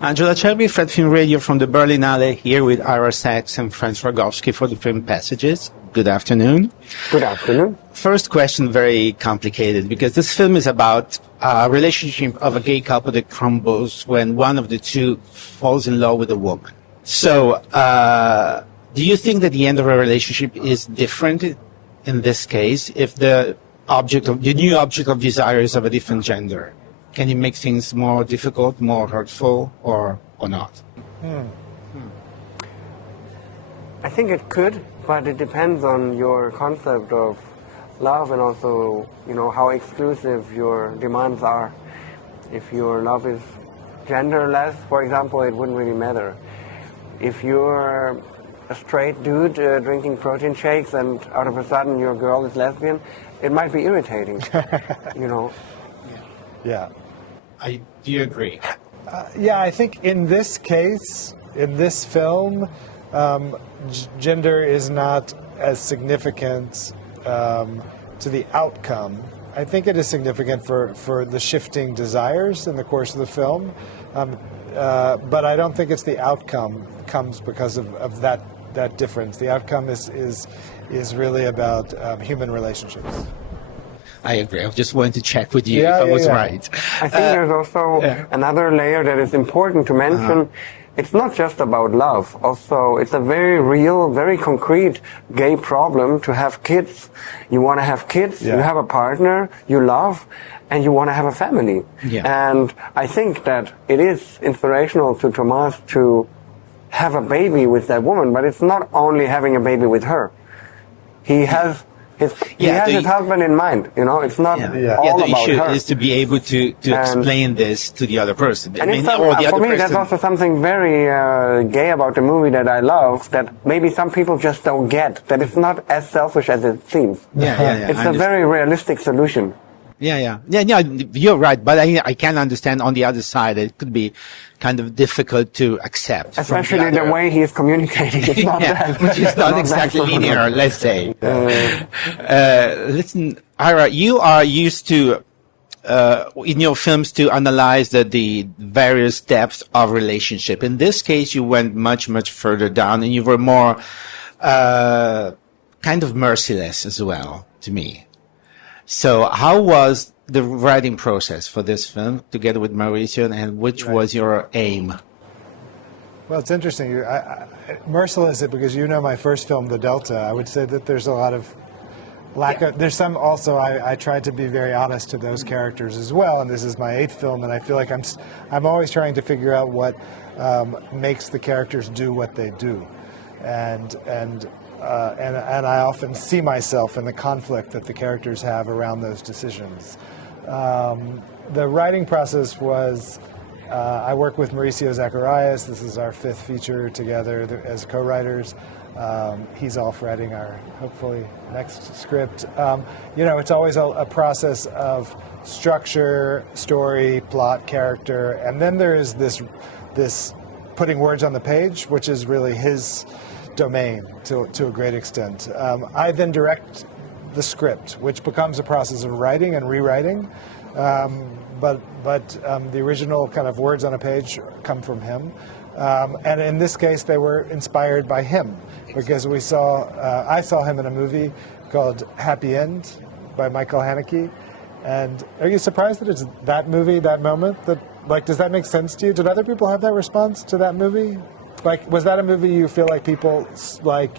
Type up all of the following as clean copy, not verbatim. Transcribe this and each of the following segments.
Angelo Acerbi, Fred Film Radio from the Berlinale, here with Ira Sachs and Franz Rogowski for the film Passages. Good afternoon. Good afternoon. First question, very complicated, because this film is about a relationship of a gay couple that crumbles when one of the two falls in love with a woman. So, do you think that the end of a relationship is different in this case if the new object of desire is of a different gender? Can it make things more difficult, more hurtful, or not? I think it could, but it depends on your concept of love and also, how exclusive your demands are. If your love is genderless, for example, it wouldn't really matter. If you're a straight dude drinking protein shakes and out of a sudden your girl is lesbian, it might be irritating, Yeah. Do you agree? Yeah, I think in this case, in this film, gender is not as significant to the outcome. I think it is significant for the shifting desires in the course of the film, but I don't think it's the outcome comes because of that difference. The outcome is really about human relationships. I agree. I just wanted to check with you if I was right. I think there's also another layer that is important to mention. It's not just about love. Also, it's a very real, very concrete gay problem to have kids. You want to have kids, you have a partner you love, and you want to have a family. Yeah. And I think that it is inspirational to Tomas to have a baby with that woman, but it's not only having a baby with her. He has his husband in mind, it's not all the about issue her. is to be able to explain this to the other person. And for me, that's also something very gay about the movie that I love, that maybe some people just don't get, that it's not as selfish as it seems. It's a very realistic solution. Yeah, you're right, but I can understand on the other side it could be kind of difficult to accept. Especially the way he is communicating. It's not which is not exactly linear, let's say. Listen, Ira, you are used to, in your films, to analyze the various depths of relationship. In this case, you went much, much further down, and you were more kind of merciless as well, to me. So how was the writing process for this film together with Mauricio, and which was your aim? Well, it's interesting. Merciless, because my first film, The Delta, I would say that there's a lot of lack of... There's some also, I tried to be very honest to those characters as well, and this is my 8th film, and I feel like I'm always trying to figure out what makes the characters do what they do. And I often see myself in the conflict that the characters have around those decisions. The writing process was, I work with Mauricio Zacharias. This is our 5th feature together as co-writers. He's off writing our, hopefully, next script. It's always a process of structure, story, plot, character, and then there is this putting words on the page, which is really his domain to a great extent. I then direct the script, which becomes a process of writing and rewriting, but the original kind of words on a page come from him. And in this case, they were inspired by him, because I saw him in a movie called Happy End by Michael Haneke. And are you surprised that it's that movie, that moment? Does that make sense to you? Did other people have that response to that movie? Was that a movie you feel like people,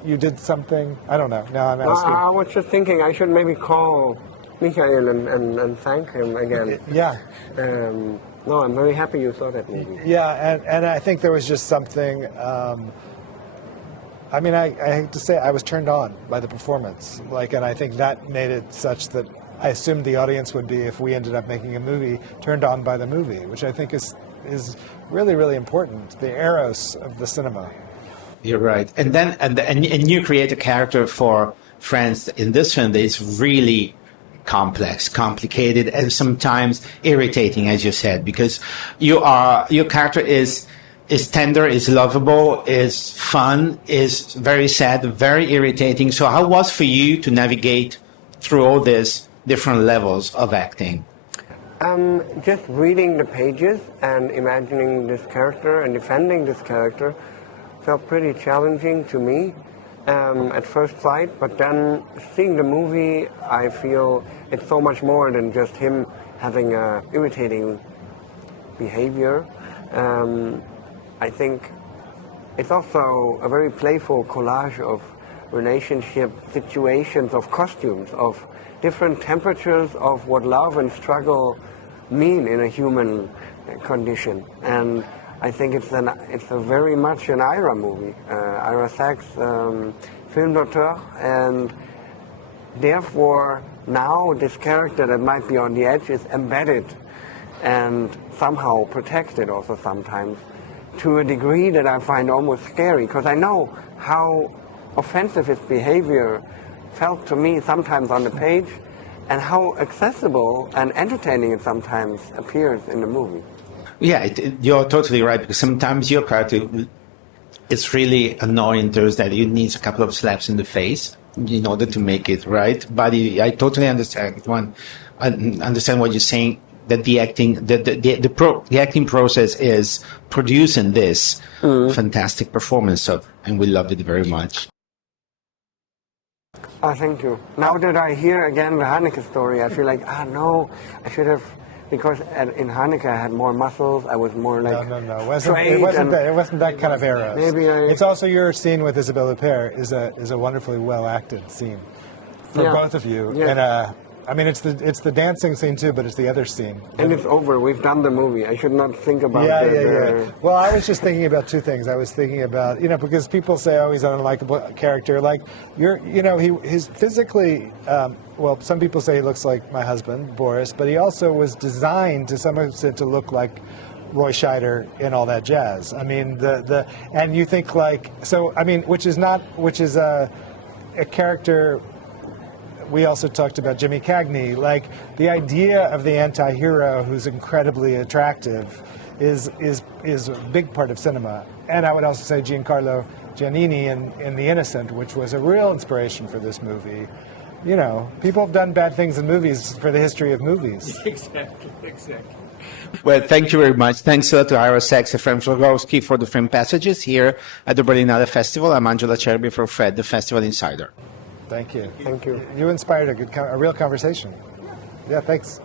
you did something? I don't know. Now I'm asking. I was just thinking I should maybe call Michael and thank him again. Yeah. No, I'm very happy you saw that movie. Yeah, and I think there was just something, I hate to say I was turned on by the performance. And I think that made it such that I assumed the audience would be, if we ended up making a movie, turned on by the movie, which I think is really, really important, the eros of the cinema. You're right. And then and you create a character for Franz in this film that is really complex, complicated, and sometimes irritating, as you said, because your character is tender, is lovable, is fun, is very sad, very irritating. So how was for you to navigate through all these different levels of acting? Just reading the pages and imagining this character and defending this character felt pretty challenging to me at first sight, but then seeing the movie, I feel it's so much more than just him having irritating behavior. I think it's also a very playful collage of relationship situations, of costumes, of different temperatures of what love and struggle mean in a human condition. And I think it's a very much an Ira movie, Ira Sachs, film auteur, and therefore now this character that might be on the edge is embedded and somehow protected also sometimes to a degree that I find almost scary, because I know how offensive his behavior felt to me sometimes on the page and how accessible and entertaining it sometimes appears in the movie. Yeah, you're totally right, because sometimes your character, it's really annoying to us that you need a couple of slaps in the face in order to make it right. But I totally understand what you're saying, that the acting process is producing this fantastic performance and we loved it very much. Oh, thank you. Now that I hear again the Haneke story, I feel like, no, I should have, because in Haneke I had more muscles, I was more like No. It wasn't that kind of era. It's also your scene with Isabelle Huppert is a wonderfully well acted scene for both of you. Yeah. And it's the dancing scene too, but it's the other scene. And it's over. We've done the movie. I should not think about Well, I was just thinking about two things. I was thinking about, because people say, oh, he's an unlikable character. Like, he's physically, some people say he looks like my husband, Boris, but he also was designed to some extent to look like Roy Scheider and all that jazz. I mean, and you think which is a character. We also talked about Jimmy Cagney. Like, the idea of the anti-hero who's incredibly attractive is a big part of cinema. And I would also say Giancarlo Giannini in The Innocent, which was a real inspiration for this movie. People have done bad things in movies for the history of movies. Exactly. Well, thank you very much. Thanks a lot to Ira Sachs and Franz Rogowski for the film passages here at the Berlinale Festival. I'm Angelo Acerbi for Fred, the Festival Insider. Thank you. Thank you. You inspired a real conversation. Yeah, thanks.